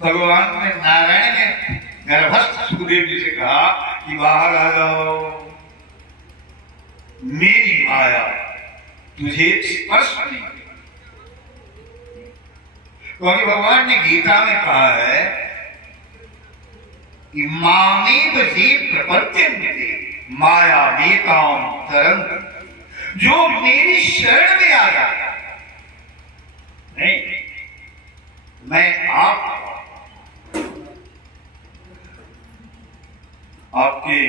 भगवान ने नारायण ने गर्भस्थ सुखदेव जी से कहा कि बाहर आ जाओ, मेरी माया तुझे स्पर्श नहीं। क्योंकि भगवान ने गीता में कहा है कि मामेव जे प्रपद्यन्ते माया मेताम तरन्ति, जो मेरी शरण में आ जाता नहीं, मैं आपके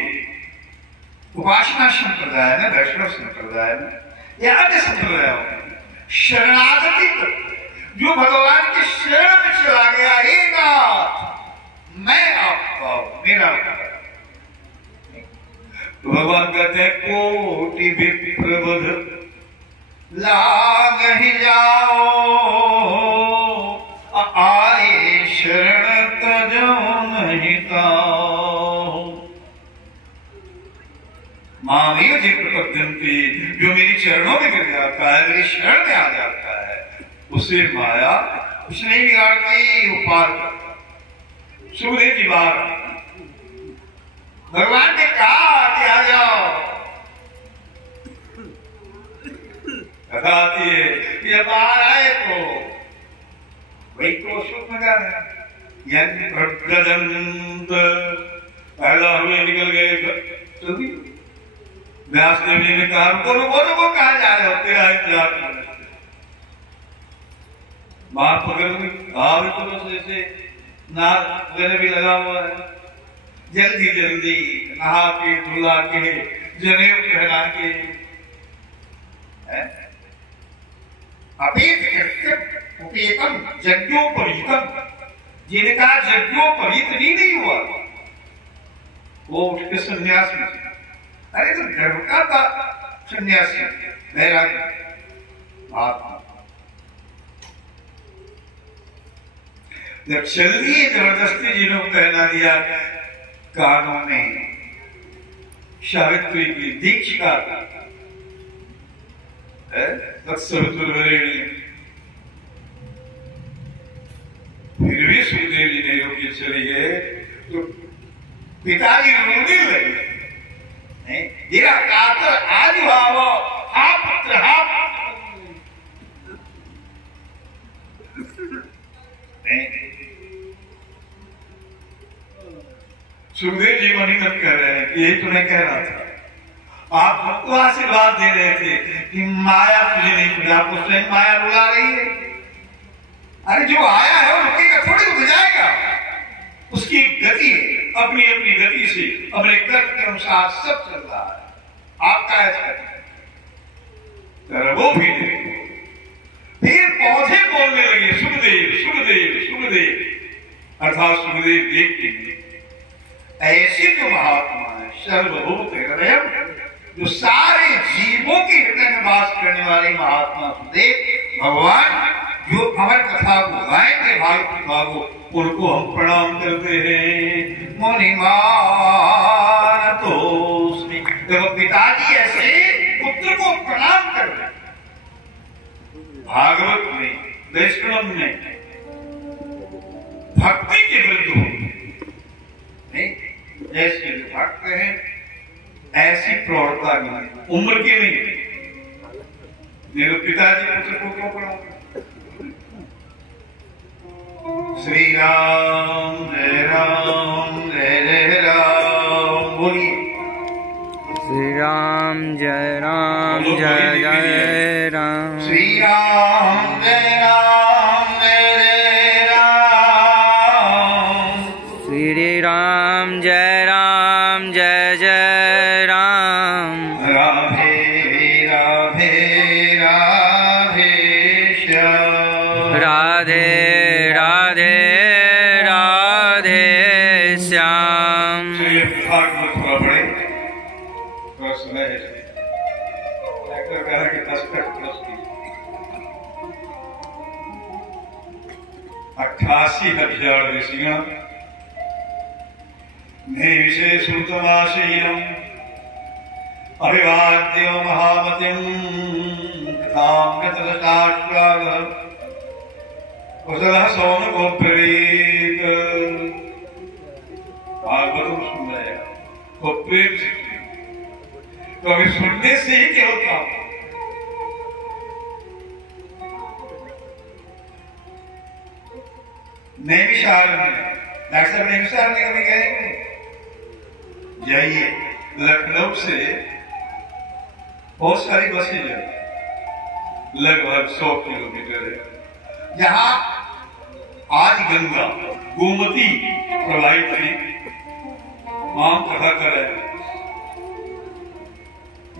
उपासना संप्रदाय में, वैष्णव संप्रदाय में या अन्य संप्रदाय में शरणागति जो भगवान के शरण में चला गया, हे नाथ मैं आपका मेरा, तो भगवान कहते हैं कोटि विप्रबुध लाग ही जाओ, आए शरण तजो नहीं ताओ। मामेव जे प्रपद्यन्ते, जो मेरी चरणों में गिर जाता है, मेरी शरण में आ जाता है, उसे माया कुछ नहीं बिगाड़ती, उपार करता। सुखदेव जी बार भगवान ने कहा कि आ जाओ, कथा आती है कि बाहर आए तो वही तो सुख लगा है, पहला हुए निकल गए तो भी व्यास देव जी ने कहा बोलो बोलो को कहा जा रहे हो, तेरा इंतजार बाहर पकड़ तो जैसे नाक गले भी लगा हुआ है, जल्दी जल्दी नहा के धुला के जनेऊ पहना के उपेतम यज्ञोपवीतम, जिनका यज्ञोपवीत भी नहीं हुआ वो उसके संन्यास में। अरे तो गर्भ का था संन्यासी वैराग्य आत्मा, जब जल्दी जबरदस्ती जिन्हों पहना दिया कानों में सावित्री की दीक्षा, फिर भी सुखदेव जी ने रोके चले गए तो पिताजी रोने लगे, मेरा कातर आज भाव हा पुत्र हा। सुखदेव जी मन कर रहे हैं कि यही तुम्हें कह रहा था, आप हमको आशीर्वाद दे रहे थे कि माया तुझे नहीं खुदा, आपको स्वयं माया रुला रही है। अरे जो आया है वो रुकेगा थोड़ी, रुक जाएगा, उसकी गति अपनी अपनी गति से अपने कर्म के अनुसार सब चल रहा है, आपका ऐसा वो भी नहीं। फिर पौधे बोलने लगे सुखदेव सुखदेव सुखदेव, अर्थात सुखदेव देखते ऐसे जो महात्मा है सर्वभूत हृदय, जो सारे जीवों के हृदय में वास करने वाले महात्मा सुखदेव भगवान जो अमर कथा को गाएंगे भागवत भागो, उनको हम प्रणाम करते हैं। मुनिमान तो देखो पिताजी ऐसे पुत्र को प्रणाम कर रहे, भागवत में वैष्णव में भक्ति के विरुद्ध होते, जैसे भक्त हैं ऐसी प्रौढ़ता नहीं, उम्र के नहीं। मेरे पिताजी पुत्र को क्यों पढ़ा? श्री राम जय राम बोलिए, श्री राम जय जय राम, श्री राम जय राम श्री राम जय जय राम, राधे राधे राधे श्याम, राधे राधे राधे श्याम। भागवत थोड़ा पढ़े थोड़ा सुना है, कहा कि 88,000 ऋषियां सुतमाशयम् अभिवाद्य महामतिम् कुशलः सौनकोऽब्रवीत् पदम सुन रहे हैं वो प्रेम से, तो अभी सुनने से ही क्या होता? नैमिषारण्य, डॉक्टर साहब नैमिषारण्य कभी गए? जाइए, लखनऊ से बहुत सारी बसें जाती, लगभग 100 किलोमीटर है। जहां आज गंगा गोमती प्रवाहित थी, मां कहा करे,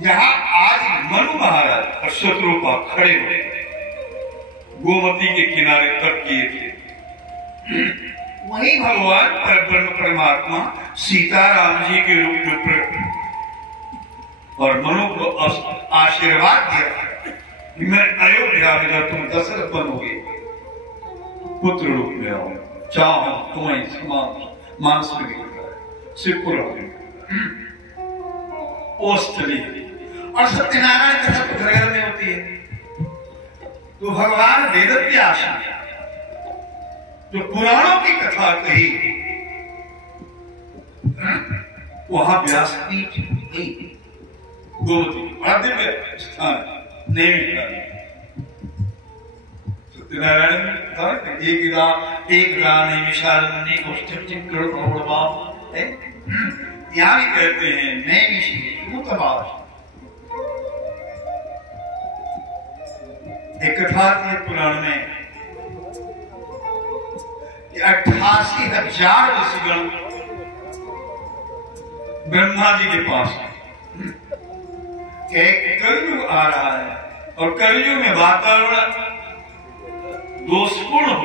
जहां आज मनु महाराज और शत्रुपा खड़े हुए गोमती के किनारे तक किए थे, वहीं भगवान परब्रह्म परमात्मा सीताराम जी के रूप में प्रकट और मनु को आशीर्वाद दिया कि मैं अयोध्या में जब तुम दशरथ बनोगे पुत्र रूप में आओ, चाहो तुम्हें समान मांस में सिपुर वो स्थली और सत्यनारायण कथा तो घर घर में होती है। तो भगवान वेद व्यास जो पुराणों की कथा कही वहां व्यासपीठ नहीं, गोमती बड़ा दिव्य स्थान नहीं। सत्यनारायण ने कहा एक गाने विशारण्य को यहाँ भी कहते हैं नैमिषारण्य एक कथा थी पुराण में 88,000 ऋषिगण ब्रह्मा जी के पास कलयुग आ रहा है और कलयुग में वातावरण दोषपूर्ण हो,